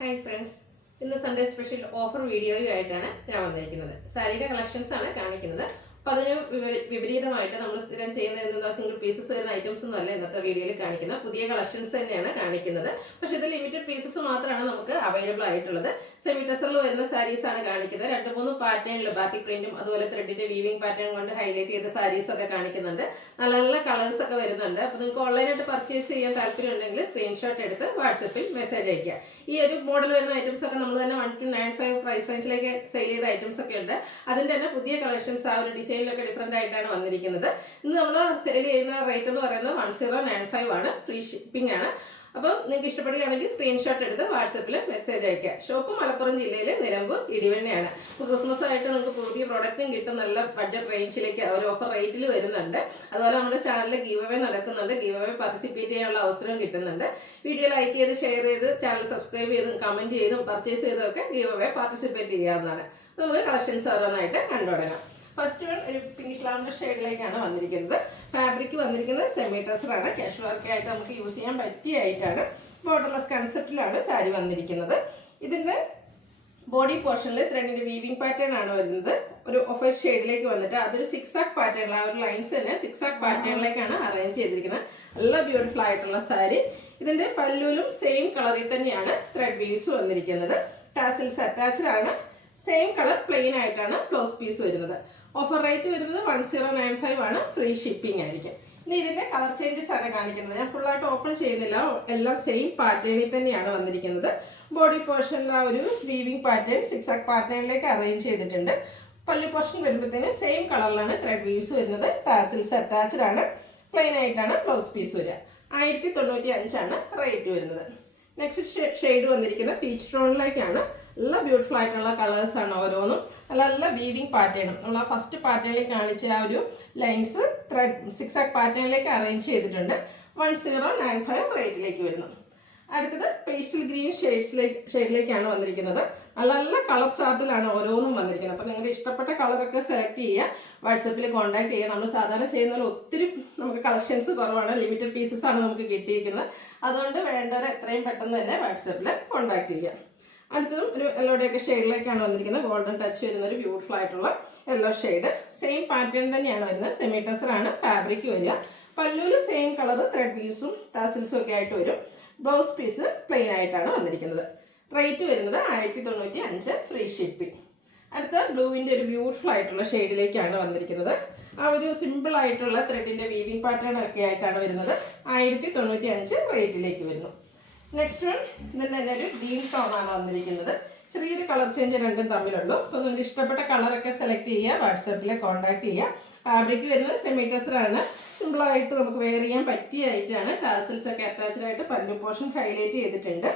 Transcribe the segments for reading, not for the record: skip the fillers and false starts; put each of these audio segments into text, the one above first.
Hi friends, ഇന്ന് Sunday special offer വീഡിയോയുമായിട്ടാണ് ഞാൻ വന്നിരിക്കുന്നത്. സാരിയുടെ കളക്ഷൻസ് ആണ് കാണിക്കുന്നത്. അപ്പോൾ അതിന് വിപരീതമായിട്ട് നമ്മൾ സ്ഥിരം ചെയ്യുന്ന എന്താ സിംഗിൾ പീസസ് വരുന്ന ഐറ്റംസ് ഒന്നുമല്ല ഇന്നത്തെ വീഡിയോയിൽ കാണിക്കുന്നത്. പുതിയ കളക്ഷൻസ് തന്നെയാണ് കാണിക്കുന്നത്. പക്ഷേ ഇത് ലിമിറ്റഡ് പീസസ് മാത്രമാണ് നമുക്ക് അവൈലബിൾ ആയിട്ടുള്ളത്. സെമി ടെസറിൽ വരുന്ന സാരീസ് ആണ് കാണിക്കുന്നത്. 2-3 പാറ്റേണിൽ ബാത്തിക് പ്രിന്റും അതുപോലെ ത്രെഡിന്റെ വീവിംഗ് പാറ്റേൺ കൊണ്ട് ഹൈലൈറ്റ് ചെയ്ത സാരീസ് ഒക്കെ കാണിക്കുന്നുണ്ട്. നല്ല നല്ല കളേഴ്സ് ഒക്കെ വരുന്നുണ്ട്. അപ്പോൾ നിങ്ങൾക്ക് ഓൺലൈനായിട്ട് പർച്ചേസ് ചെയ്യാൻ താല്പര്യം ഉണ്ടെങ്കിൽ സ്ക്രീൻഷോട്ട് എടുത്ത് വാട്സപ്പിൽ മെസ്സേജ് അയക്കുക. ഈ ഒരു മോഡൽ വരുന്ന ഐറ്റംസ് ഒക്കെ നമ്മൾ തന്നെ 1-95 പ്രൈസ് റേഞ്ചിലേക്ക് സെയിൽ ചെയ്ത ഐറ്റംസ് ഒക്കെ ഉണ്ട്. അതിന്റെ തന്നെ പുതിയ കളക്ഷൻസ് ആ ഒരു ഡിസൈനിലൊക്കെ ഡിഫറെന്റ് ആയിട്ടാണ് വന്നിരിക്കുന്നത്. ഇന്ന് നമ്മൾ സെയിൽ ചെയ്യുന്ന റേറ്റ് എന്ന് പറയുന്നത് 1095 ആണ്. ഫ്രീ ഷിപ്പിംഗ് ആണ്. അപ്പോൾ നിങ്ങൾക്ക് ഇഷ്ടപ്പെടുകയാണെങ്കിൽ സ്ക്രീൻഷോട്ട് എടുത്ത് വാട്സപ്പിൽ മെസ്സേജ് അയക്കുക. ഷോപ്പ് മലപ്പുറം ജില്ലയിലെ നിലമ്പൂർ ഇടിവണ്ണയാണ്. ഇപ്പോൾ ക്രിസ്മസ് ആയിട്ട് നിങ്ങൾക്ക് പുതിയ പ്രോഡക്റ്റും കിട്ടും. നല്ല ബഡ്ജറ്റ് റേഞ്ചിലേക്ക് ഒരു ഓഫർ റേറ്റിൽ വരുന്നുണ്ട്. അതുപോലെ നമ്മുടെ ചാനലിൽ ഗീവ് അവേ നടക്കുന്നുണ്ട്. ഗീവ് അവേ പാർട്ടിസിപ്പേറ്റ് ചെയ്യാനുള്ള അവസരം കിട്ടുന്നുണ്ട്. വീഡിയോ ലൈക്ക് ചെയ്ത് ഷെയർ ചെയ്ത് ചാനൽ സബ്സ്ക്രൈബ് ചെയ്തും കമൻറ്റ് ചെയ്തും പർച്ചേസ് ചെയ്തൊക്കെ ഗീവ് അവേ പാർട്ടിസിപ്പേറ്റ് ചെയ്യാവുന്നതാണ്. നമുക്ക് കളക്ഷൻസ് ഓരോന്നായിട്ട് കണ്ടുതുടങ്ങാം. ഫസ്റ്റ് വൺ ഒരു പിങ്കിഷ് ലാവൻഡർ ഷെയ്ഡിലേക്കാണ് വന്നിരിക്കുന്നത്. ഫാബ്രിക് വന്നിരിക്കുന്നത് സെമി ടെസറാണ്. കാഷ്വൽ വർക്ക് ആയിട്ട് നമുക്ക് യൂസ് ചെയ്യാൻ പറ്റിയ ആയിട്ടാണ്. ബോർഡർലെസ് കൺസെപ്റ്റിലാണ് സാരി വന്നിരിക്കുന്നത്. ഇതിൻ്റെ ബോഡി പോർഷനിൽ ത്രെഡിന്റെ വീവിംഗ് പാറ്റേൺ ആണ് വരുന്നത്. ഒരു ഓഫ് ഷെയ്ഡിലേക്ക് വന്നിട്ട് അതൊരു സിക്സാക് പാറ്റേൺ, ആ ഒരു ലൈൻസ് തന്നെ സിക്സാക് പാറ്റേണിലേക്കാണ് അറേഞ്ച് ചെയ്തിരിക്കുന്നത്. നല്ല ബ്യൂട്ടിഫുൾ ആയിട്ടുള്ള സാരി. ഇതിന്റെ പല്ലുവിലും സെയിം കളറിൽ തന്നെയാണ് ത്രെഡ് വീവ്സ് വന്നിരിക്കുന്നത്. ടാസിൽസ് അറ്റാച്ച്ഡ് ആണ്. സെയിം കളർ പ്ലെയിൻ ആയിട്ടാണ് ബ്ലൗസ് പീസ് വരുന്നത്. ഓഫർ റേറ്റ് വരുന്നത് 1095 ആണ്. ഫ്രീ ഷിപ്പിംഗ് ആയിരിക്കും. ഇനി ഇതിന്റെ കളർ ചേഞ്ചസ് ആണ് കാണിക്കുന്നത്. ഞാൻ ഫുള്ളായിട്ട് ഓപ്പൺ ചെയ്യുന്നില്ല. എല്ലാം സെയിം പാറ്റേണിൽ തന്നെയാണ് വന്നിരിക്കുന്നത്. ബോഡി പോർഷനിൽ ആ ഒരു വീവിംഗ് പാറ്റേൺ സിക്സാക് പാറ്റേണിലേക്ക് അറേഞ്ച് ചെയ്തിട്ടുണ്ട്. പല്ലു പോർഷൻ വരുമ്പോഴത്തേന് സെയിം കളറിലാണ് ത്രെഡ് വീവ്സ് വരുന്നത്. ടാസിൽസ് അറ്റാച്ച്ഡ് ആണ്. പ്ലെയിൻ ആയിട്ടാണ് ബ്ലൗസ് പീസ് വരിക. 1095 ആണ് റേറ്റ് വരുന്നത്. നെക്സ്റ്റ് ഷെയ്ഡ് വന്നിരിക്കുന്നത് പീച്ച് ടോണിലേക്കാണ്. നല്ല ബ്യൂട്ടിഫുൾ ആയിട്ടുള്ള കളേഴ്സാണ് ഓരോന്നും. നല്ല നല്ല വീവിംഗ് പാറ്റേണും നമ്മൾ ആ ഫസ്റ്റ് പാറ്റേണിൽ കാണിച്ച ആ ഒരു ലൈൻസ് ത്രെഡ് സിക്സാക് പാറ്റേണിലേക്ക് അറേഞ്ച് ചെയ്തിട്ടുണ്ട്. 1095 റേറ്റിലേക്ക് വരുന്നു. അടുത്തത് പേസ്റ്റൽ ഗ്രീൻ ഷെയ്ഡിലേക്കാണ് വന്നിരിക്കുന്നത്. നല്ല നല്ല കളർ ചാർട്ടിലാണ് ഓരോന്നും വന്നിരിക്കുന്നത്. അപ്പോൾ നിങ്ങളുടെ ഇഷ്ടപ്പെട്ട കളറൊക്കെ സെലക്ട് ചെയ്യുക. വാട്സപ്പിൽ കോൺടാക്ട് ചെയ്യുക. നമ്മൾ സാധാരണ ചെയ്യുന്ന പോലെ ഒത്തിരി നമുക്ക് കളക്ഷൻസ് കുറവാണ്. ലിമിറ്റഡ് പീസസ് ആണ് നമുക്ക് കിട്ടിയിരിക്കുന്നത്. അതുകൊണ്ട് വേണ്ടവർ എത്രയും പെട്ടെന്ന് തന്നെ വാട്സപ്പിൽ കോൺടാക്ട് ചെയ്യുക. അടുത്തതും ഒരു യെല്ലോടെയൊക്കെ ഷെയ്ഡിലേക്കാണ് വന്നിരിക്കുന്നത്. ഗോൾഡൻ ടച്ച് വരുന്ന ഒരു ബ്യൂട്ടിഫുൾ ആയിട്ടുള്ള യെല്ലോ ഷെയ്ഡ്. സെയിം പാറ്റേൺ തന്നെയാണ് വരുന്നത്. സെമി ടെസറാണ് ഫാബ്രിക് വരിക. പല്ലുവിൽ സെയിം കളർ ത്രെഡ് പീസും ടാസിൽസും ഒക്കെ ആയിട്ട് വരും. ബ്ലൗസ് പീസ് പ്ലെയിൻ ആയിട്ടാണ് വന്നിരിക്കുന്നത്. റേറ്റ് വരുന്നത് 1095 ഫ്രീ ഷിപ്പിംഗ്. അടുത്ത ബ്ലൂവിൻ്റെ ഒരു ബ്യൂട്ടിഫുൾ ആയിട്ടുള്ള ഷെയ്ഡിലേക്കാണ് വന്നിരിക്കുന്നത്. ആ ഒരു സിമ്പിൾ ആയിട്ടുള്ള ത്രെഡിൻ്റെ വീവിംഗ് പാറ്റേൺ ഒക്കെ ആയിട്ടാണ് വരുന്നത്. 1095 റേറ്റിലേക്ക് വരുന്നു. നെക്സ്റ്റ് വൺ ഇതിൻ്റെ തന്നെ ഒരു ഗ്രീൻ ടോണാണ് വന്നിരിക്കുന്നത്. ചെറിയൊരു കളർ ചേഞ്ച് രണ്ടും തമ്മിലുള്ളൂ. അപ്പോൾ നിങ്ങൾക്ക് ഇഷ്ടപ്പെട്ട കളറൊക്കെ സെലക്ട് ചെയ്യുക. വാട്സാപ്പിൽ കോൺടാക്ട് ചെയ്യുക. ഫാബ്രിക് വരുന്നത് സെമി ടെസറാണ്. സിമ്പിളായിട്ട് നമുക്ക് വെയർ ചെയ്യാൻ പറ്റിയ ആയിട്ടാണ്. ടാസിൽസ് ഒക്കെ അറ്റാച്ച്ഡ് ആയിട്ട് പല്ലു പോർഷൻ ഹൈലൈറ്റ് ചെയ്തിട്ടുണ്ട്.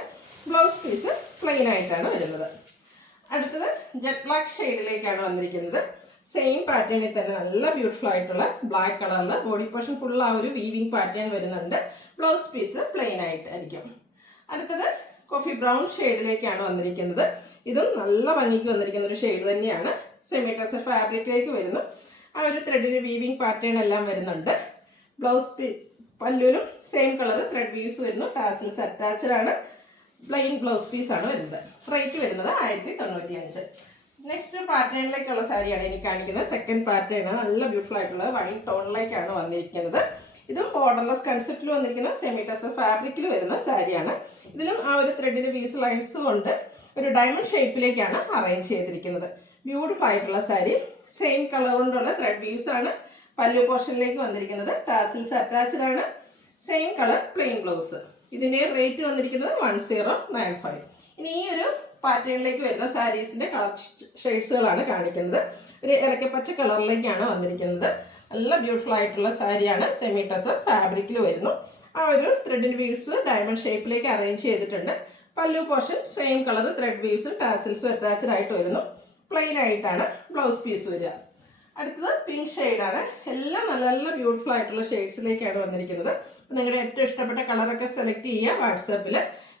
ബ്ലൗസ് പീസ് പ്ലെയിൻ ആയിട്ടാണ് വരുന്നത്. അടുത്തത് ജെറ്റ് ബ്ലാക്ക് ഷെയ്ഡിലേക്കാണ് വന്നിരിക്കുന്നത്. സെയിം പാറ്റേണിൽ തന്നെ നല്ല ബ്യൂട്ടിഫുൾ ആയിട്ടുള്ള ബ്ലാക്ക് കളറിൽ ബോഡി പോർഷൻ ഫുൾ ആ ഒരു വീവിംഗ് പാറ്റേൺ വരുന്നുണ്ട്. ബ്ലൗസ് പീസ് പ്ലെയിൻ ആയിട്ടായിരിക്കും. അടുത്തത് കോഫി ബ്രൗൺ ഷെയ്ഡിലേക്കാണ് വന്നിരിക്കുന്നത്. ഇതും നല്ല ഭംഗിക്ക് വന്നിരിക്കുന്ന ഒരു ഷെയ്ഡ് തന്നെയാണ്. സെമി ടെസർ ഫാബ്രിക്കിലേക്ക് വരുന്നു. ആ ഒരു ത്രെഡിന് വീവിംഗ് പാറ്റേൺ എല്ലാം വരുന്നുണ്ട്. ബ്ലൗസ് പല്ലുവിലും സെയിം കളർ ത്രെഡ് വീവ്സ് വരുന്നു. ടാസിൽസ് അറ്റാച്ച്ഡ് ആണ്. പ്ലെയിൻ ബ്ലൗസ് പീസാണ് വരുന്നത്. റേറ്റ് വരുന്നത് 1095. നെക്സ്റ്റ് പാറ്റേണിലേക്കുള്ള സാരിയാണ് എനിക്ക് കാണിക്കുന്നത്. സെക്കൻഡ് പാറ്റേൺ നല്ല ബ്യൂട്ടിഫുൾ ആയിട്ടുള്ള വൈൻ ടോണിലേക്കാണ് വന്നിരിക്കുന്നത്. ഇതും ബോർഡർലെസ് കൺസെപ്റ്റിൽ വന്നിരിക്കുന്ന സെമി ടെസർ ഫാബ്രിക്കിൽ വരുന്ന സാരിയാണ്. ഇതിലും ആ ഒരു ത്രെഡിൻ്റെ വീവ്സ് ലൈൻസ് കൊണ്ട് ഒരു ഡയമണ്ട് ഷേപ്പിലേക്കാണ് അറേഞ്ച് ചെയ്തിരിക്കുന്നത്. ബ്യൂട്ടിഫുൾ ആയിട്ടുള്ള സാരി. സെയിം കളർ കൊണ്ടുള്ള ത്രെഡ് വീവ്സ് ആണ് പല്ലു പോർഷനിലേക്ക് വന്നിരിക്കുന്നത്. ടാസിൽസ് അറ്റാച്ച്ഡ് ആണ്. Same colour plain blouse. ഇതിൻ്റെ റേറ്റ് വന്നിരിക്കുന്നത് 1095. ഇനി ഈ ഒരു പാറ്റേണിലേക്ക് വരുന്ന സാരീസിൻ്റെ കളർ ഷെയ്ഡ്സുകളാണ് കാണിക്കുന്നത്. ഒരു ഇലക്കപ്പച്ച കളറിലേക്കാണ് വന്നിരിക്കുന്നത്. നല്ല ബ്യൂട്ടിഫുൾ ആയിട്ടുള്ള സാരിയാണ്. സെമി ടെസർ ഫാബ്രിക്കിൽ വരുന്നു. ആ ഒരു ത്രെഡിൻ്റെ വീവ്സ് ഡയമണ്ട് ഷേപ്പിലേക്ക് അറേഞ്ച് ചെയ്തിട്ടുണ്ട്. Pallu portion same colour thread വീവ്സും ടാസിൽസും അറ്റാച്ച്ഡ് ആയിട്ട് വരുന്നു. പ്ലെയിൻ ആയിട്ടാണ് ബ്ലൗസ് പീസ് വരിക. അടുത്തത് പിങ്ക് ഷെയ്ഡാണ്. എല്ലാം നല്ല നല്ല ബ്യൂട്ടിഫുൾ ആയിട്ടുള്ള ഷെയ്ഡ്സിലേക്കാണ് വന്നിരിക്കുന്നത്. നിങ്ങളുടെ ഏറ്റവും ഇഷ്ടപ്പെട്ട കളറൊക്കെ സെലക്ട് ചെയ്യുക. വാട്സാപ്പിൽ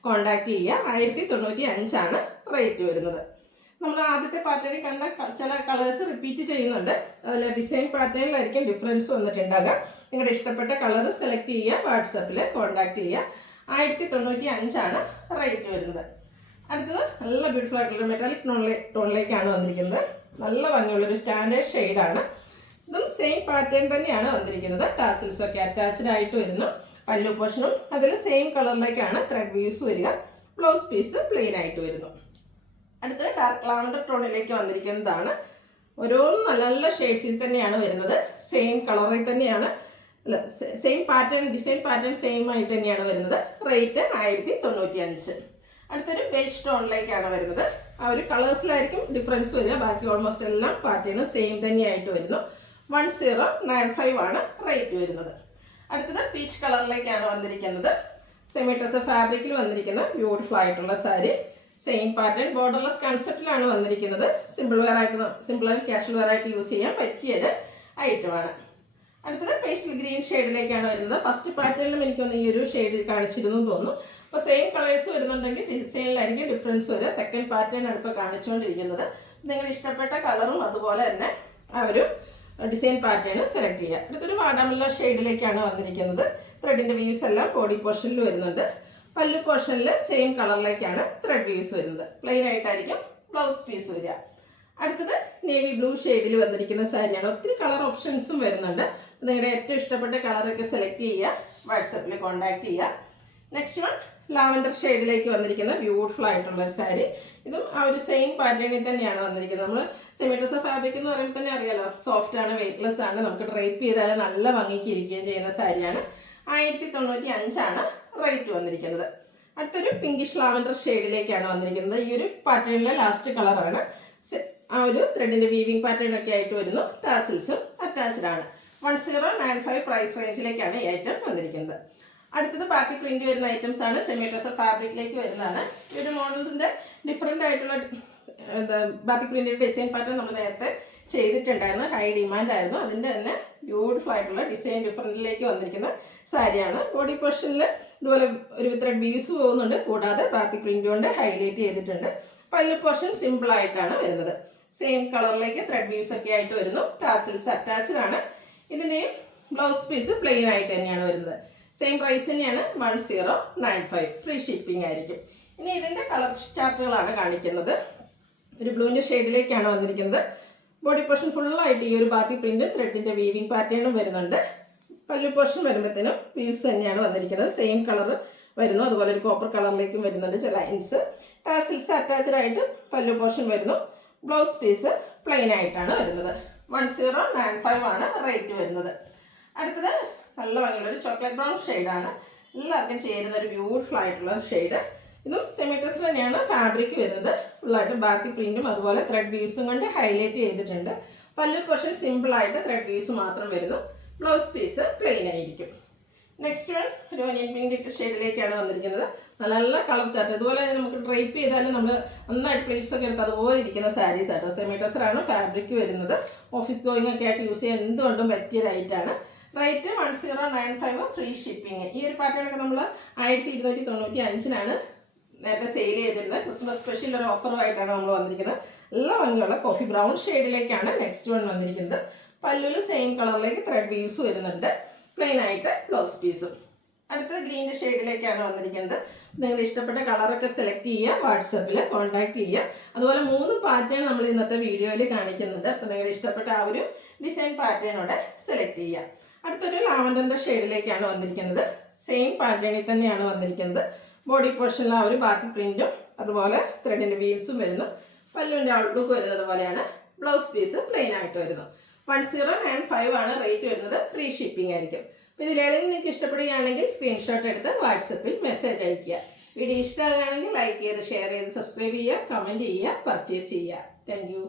കോൺടാക്ട് ചെയ്യുക. 1095 ആണ് റേറ്റ് വരുന്നത്. നമ്മൾ ആദ്യത്തെ പാറ്റേണിൽ കണ്ട ചില കളേഴ്സ് റിപ്പീറ്റ് ചെയ്യുന്നുണ്ട്. അതിൽ ഡിസൈൻ പാറ്റേണിലായിരിക്കും ഡിഫറൻസ് വന്നിട്ടുണ്ടാകുക. നിങ്ങളുടെ ഇഷ്ടപ്പെട്ട കളർ സെലക്ട് ചെയ്യുക. വാട്സാപ്പിൽ കോൺടാക്ട് ചെയ്യുക. 1095 ആണ് റേറ്റ് വരുന്നത്. അടുത്തത് നല്ല ബ്യൂട്ടിഫുൾ ആയിട്ടുള്ള മെറ്റാലിക് ടോണിലേക്കാണ് വന്നിരിക്കുന്നത്. നല്ല ഭംഗിയുള്ളൊരു സ്റ്റാൻഡേർഡ് ഷെയ്ഡാണ്. ഇതും സെയിം പാറ്റേൺ തന്നെയാണ് വന്നിരിക്കുന്നത്. ടാസിൽസൊക്കെ അറ്റാച്ച്ഡ് ആയിട്ട് വരുന്നു. പല്ലു പോർഷനും അതിൽ സെയിം കളറിലേക്കാണ് ത്രെഡ് വ്യൂസ് വരിക. ബ്ലൗസ് പീസ് പ്ലെയിൻ ആയിട്ട് വരുന്നു. അടുത്തത് ഡാർക്ക് ലാവൻഡർ ടോണിലേക്ക് വന്നിരിക്കുന്നതാണ്. ഓരോന്നും നല്ല നല്ല ഷെയ്ഡ്സിൽ തന്നെയാണ് വരുന്നത്. സെയിം കളറിൽ തന്നെയാണ്, same pattern, design pattern same ആയിട്ട് തന്നെയാണ് വരുന്നത്. റേറ്റ് 1095. അടുത്തൊരു ബേജ് ടോണിലേക്കാണ് വരുന്നത്. ആ ഒരു കളേഴ്സിലായിരിക്കും ഡിഫറൻസ് വരിക. ബാക്കി ഓൾമോസ്റ്റ് എല്ലാം പാറ്റേൺ സെയിം തന്നെയായിട്ട് വരുന്നു. 1095 ആണ് റേറ്റ് വരുന്നത്. അടുത്തത് പീച്ച് കളറിലേക്കാണ് വന്നിരിക്കുന്നത്. സെമി ടസർ ഫാബ്രിക്കിൽ വന്നിരിക്കുന്ന ബ്യൂട്ടിഫുൾ ആയിട്ടുള്ള സാരി. സെയിം പാറ്റേൺ ബോർഡർലെസ് കൺസെപ്റ്റിലാണ് വന്നിരിക്കുന്നത്. സിമ്പിൾ ആൻഡ് കാഷ്വൽ വെയർ ആയിട്ട് യൂസ് ചെയ്യാൻ പറ്റിയൊരു ഐറ്റമാണ്. അടുത്തത് പേസ്റ്റൽ ഗ്രീൻ ഷെയ്ഡിലേക്കാണ് വരുന്നത്. ഫസ്റ്റ് പാറ്റേണിലും എനിക്കൊന്ന് ഈ ഒരു ഷെയ്ഡ് കാണിച്ചിരുന്നു തോന്നുന്നു. അപ്പോൾ സെയിം കളേഴ്സ് വരുന്നുണ്ടെങ്കിൽ ഡിസൈനിലായിരിക്കും ഡിഫറൻസ് വരിക. സെക്കൻഡ് പാറ്റേൺ ആണ് ഇപ്പോൾ കാണിച്ചുകൊണ്ടിരിക്കുന്നത്. നിങ്ങൾ ഇഷ്ടപ്പെട്ട കളറും അതുപോലെ തന്നെ ആ ഒരു ഡിസൈൻ പാറ്റേൺ സെലക്ട് ചെയ്യുക. അടുത്തൊരു വാടാമുല്ല ഷെയ്ഡിലേക്കാണ് വന്നിരിക്കുന്നത്. ത്രെഡിൻ്റെ വ്യൂസ് എല്ലാം ബോഡി പോർഷനിൽ വരുന്നുണ്ട്. പല്ലു പോർഷനിൽ സെയിം കളറിലേക്കാണ് ത്രെഡ് വ്യൂസ് വരുന്നത്. പ്ലെയിൻ ആയിട്ടായിരിക്കും ബ്ലൗസ് പീസ് വരിക. അടുത്തത് നേവി ബ്ലൂ ഷെയ്ഡിൽ വന്നിരിക്കുന്ന സാരിയാണ്. ഒത്തിരി കളർ ഓപ്ഷൻസും വരുന്നുണ്ട്. നിങ്ങളുടെ ഏറ്റവും ഇഷ്ടപ്പെട്ട കളറൊക്കെ സെലക്ട് ചെയ്യുക, വാട്സപ്പിൽ കോൺടാക്ട് ചെയ്യുക. നെക്സ്റ്റ് വൺ ലാവൻഡർ ഷെയ്ഡിലേക്ക് വന്നിരിക്കുന്ന ബ്യൂട്ടിഫുൾ ആയിട്ടുള്ള ഒരു സാരി. ഇതും ആ ഒരു സെയിം പാറ്റേണിൽ തന്നെയാണ് വന്നിരിക്കുന്നത്. നമ്മൾ സെമി ടസർ ഫാബ്രിക് എന്ന് പറയുമ്പോൾ തന്നെ അറിയാലോ, സോഫ്റ്റ് ആണ്, വെയ്റ്റ്ലെസ് ആണ്. നമുക്ക് ഡ്രൈപ്പ് ചെയ്താൽ നല്ല ഭംഗിക്ക് ഇരിക്കുകയും ചെയ്യുന്ന സാരിയാണ്. 1095 ആണ് റേറ്റ് വന്നിരിക്കുന്നത്. അടുത്തൊരു പിങ്കിഷ് ലാവൻഡർ ഷെയ്ഡിലേക്കാണ് വന്നിരിക്കുന്നത്. ഈ ഒരു പാറ്റേണിലെ ലാസ്റ്റ് കളറാണ്. ആ ഒരു ത്രെഡിൻ്റെ വീവിങ് പാറ്റേൺ ഒക്കെ ആയിട്ട് വരുന്നു. ടാസിൽസും അറ്റാച്ച്ഡ് ആണ്. 1095 പ്രൈസ് റേഞ്ചിലേക്കാണ് ഈ ഐറ്റം വന്നിരിക്കുന്നത്. അടുത്തത് ബാക്കി പ്രിന്റ് വരുന്ന ഐറ്റംസ് ആണ്. സെമി ടസർ ഫാബ്രിക്കിലേക്ക് വരുന്നതാണ്. ഈ ഒരു മോഡൽസിൻ്റെ ഡിഫറെൻ്റ് ആയിട്ടുള്ള ബാക്കി പ്രിന്റിൻ്റെ ഡിസൈൻ പാറ്റേൺ നമ്മൾ നേരത്തെ ചെയ്തിട്ടുണ്ടായിരുന്നു. ഹൈ ഡിമാൻഡ് ആയിരുന്നു. അതിൻ്റെ തന്നെ ബ്യൂട്ടിഫുൾ ആയിട്ടുള്ള ഡിസൈൻ ഡിഫറൻറ്റിലേക്ക് വന്നിരിക്കുന്ന സാരിയാണ്. ബോഡി പോർഷനിൽ ഇതുപോലെ ഒരു ത്രെഡ് വ്യൂസ് പോകുന്നുണ്ട്. കൂടാതെ ബാക്കി പ്രിന്റ് കൊണ്ട് ഹൈലൈറ്റ് ചെയ്തിട്ടുണ്ട്. പല്ലു പോർഷൻ സിമ്പിൾ ആയിട്ടാണ് വരുന്നത്. സെയിം കളറിലേക്ക് ത്രെഡ് വ്യൂസ് ഒക്കെ ആയിട്ട് വരുന്നു. ടാസിൽസ് അറ്റാച്ച്ഡ് ആണ്. ഇതിൻ്റെയും ബ്ലൗസ് പീസ് പ്ലെയിൻ ആയിട്ട് തന്നെയാണ് വരുന്നത്. സെയിം പ്രൈസ് തന്നെയാണ് 1095. ഫ്രീ ഷിപ്പിംഗ് ആയിരിക്കും. ഇനി ഇതിൻ്റെ കളർ ചാർട്ടുകളാണ് കാണിക്കുന്നത്. ഒരു ബ്ലൂവിൻ്റെ ഷെയ്ഡിലേക്കാണ് വന്നിരിക്കുന്നത്. ബോഡി പോർഷൻ ഫുള്ളായിട്ട് ഈ ഒരു ബാത്തി പ്രിൻറ്റും ത്രെഡിൻ്റെ വീവിങ് പാറ്റേണും വരുന്നുണ്ട്. പല്ലു പോർഷൻ വരുമ്പോഴത്തേനും വ്യൂസ് തന്നെയാണ് വന്നിരിക്കുന്നത്. സെയിം കളർ വരുന്നു. അതുപോലെ ഒരു കോപ്പർ കളറിലേക്കും വരുന്നുണ്ട് ചില ലൈൻസ്. ടാസിൽസ് അറ്റാച്ച്ഡ് ആയിട്ട് പല്ലു പോർഷൻ വരുന്നു. ബ്ലൗസ് പീസ് പ്ലെയിൻ ആയിട്ടാണ് വരുന്നത്. 1095 ആണ് റേറ്റ് വരുന്നത്. അടുത്തത് നല്ല ഭംഗിയുള്ളൊരു ചോക്ലേറ്റ് ബ്രൗൺ ഷെയ്ഡാണ്. എല്ലാവർക്കും ചേരുന്ന ഒരു ബ്യൂട്ടിഫുൾ ആയിട്ടുള്ള ഷെയ്ഡ്. ഇതും സെമി ടസർ തന്നെയാണ് ഫാബ്രിക് വരുന്നത്. ഫുള്ളായിട്ട് ബാത്തി പ്രിന്റും അതുപോലെ ത്രെഡ് വ്യൂസും കൊണ്ട് ഹൈലൈറ്റ് ചെയ്തിട്ടുണ്ട്. പല്ലു പോർഷൻ സിമ്പിളായിട്ട് ത്രെഡ് വ്യൂസ് മാത്രം വരുന്നു. ബ്ലൗസ് പീസ് പ്ലെയിൻ ആയിരിക്കും. നെക്സ്റ്റ് വൺ ഒരു ഓനിയൻ പിങ്ക് ഷെയ്ഡിലേക്കാണ് വന്നിരിക്കുന്നത്. നല്ല നല്ല കളർ ചാർട്ട്. അതുപോലെ നമുക്ക് ഡ്രൈപ്പ് ചെയ്താലും നമ്മൾ നന്നായിട്ട് പ്ലേറ്റ്സ് ഒക്കെ എടുത്ത് അതുപോലെ ഇരിക്കുന്ന സാരീസ് ആട്ടോ. സെമി ടസറാണ് ഫാബ്രിക് വരുന്നത്. ഓഫീസ് ഗോയിങ് ഒക്കെ ആയിട്ട് യൂസ് ചെയ്യാൻ എന്തുകൊണ്ടും പറ്റിയ റേറ്റാണ്. Rate 1095 free shipping. ഈ ഒരു പാറ്റേണൊക്കെ നമ്മൾ 1295 നേരത്തെ സെയിൽ ചെയ്തിരുന്നത്. ക്രിസ്മസ് സ്പെഷ്യൽ ഒരു ഓഫറുമായിട്ടാണ് നമ്മൾ വന്നിരിക്കുന്നത്. എല്ലാ ഭംഗിയുള്ള കോഫി ബ്രൗൺ ഷെയ്ഡിലേക്കാണ് നെക്സ്റ്റ് വൺ വന്നിരിക്കുന്നത്. പല്ലുവിൽ സെയിം കളറിലേക്ക് ത്രെഡ് വ്യൂസ് വരുന്നുണ്ട്. പ്ലെയിൻ ആയിട്ട് ബ്ലൗസ് പീസും. അടുത്തത് ഗ്രീൻ്റെ ഷെയ്ഡിലേക്കാണ് വന്നിരിക്കുന്നത്. നിങ്ങളുടെ ഇഷ്ടപ്പെട്ട കളറൊക്കെ സെലക്ട് ചെയ്യുക, വാട്സപ്പിൽ കോൺടാക്ട് ചെയ്യുക. അതുപോലെ 3 പാറ്റേൺ നമ്മൾ ഇന്നത്തെ വീഡിയോയിൽ കാണിക്കുന്നുണ്ട്. അപ്പോൾ നിങ്ങളുടെ ഇഷ്ടപ്പെട്ട ആ ഒരു ഡിസൈൻ പാറ്റേണോടെ സെലക്ട് ചെയ്യുക. അടുത്തൊരു ലാവൻഡറിൻ്റെ ഷെയ്ഡിലേക്കാണ് വന്നിരിക്കുന്നത്. സെയിം പാറ്റേണിൽ തന്നെയാണ് വന്നിരിക്കുന്നത്. ബോഡി പോർഷനിൽ ആ ഒരു ബാക്കി പ്രിന്റും അതുപോലെ ത്രെഡിൻ്റെ വീൽസും വരുന്നു. പല്ലുവിൻ്റെ ഔട്ട്ലുക്ക് വരുന്നത് പോലെയാണ്. ബ്ലൗസ് പീസ് പ്ലെയിൻ ആയിട്ട് വരുന്നു. 1095 ആണ് റേറ്റ് വരുന്നത്. ഫ്രീ ഷിപ്പിംഗ് ആയിരിക്കും. അപ്പോൾ ഇതിലേതെങ്കിലും നിങ്ങൾക്ക് ഇഷ്ടപ്പെടുകയാണെങ്കിൽ സ്ക്രീൻഷോട്ട് എടുത്ത് വാട്സപ്പിൽ മെസ്സേജ് അയയ്ക്കുക. വീഡിയോ ഇഷ്ടമാകുകയാണെങ്കിൽ ലൈക്ക് ചെയ്ത് ഷെയർ ചെയ്ത് സബ്സ്ക്രൈബ് ചെയ്യുക, കമൻറ്റ് ചെയ്യുക, പർച്ചേസ് ചെയ്യുക. Thank you.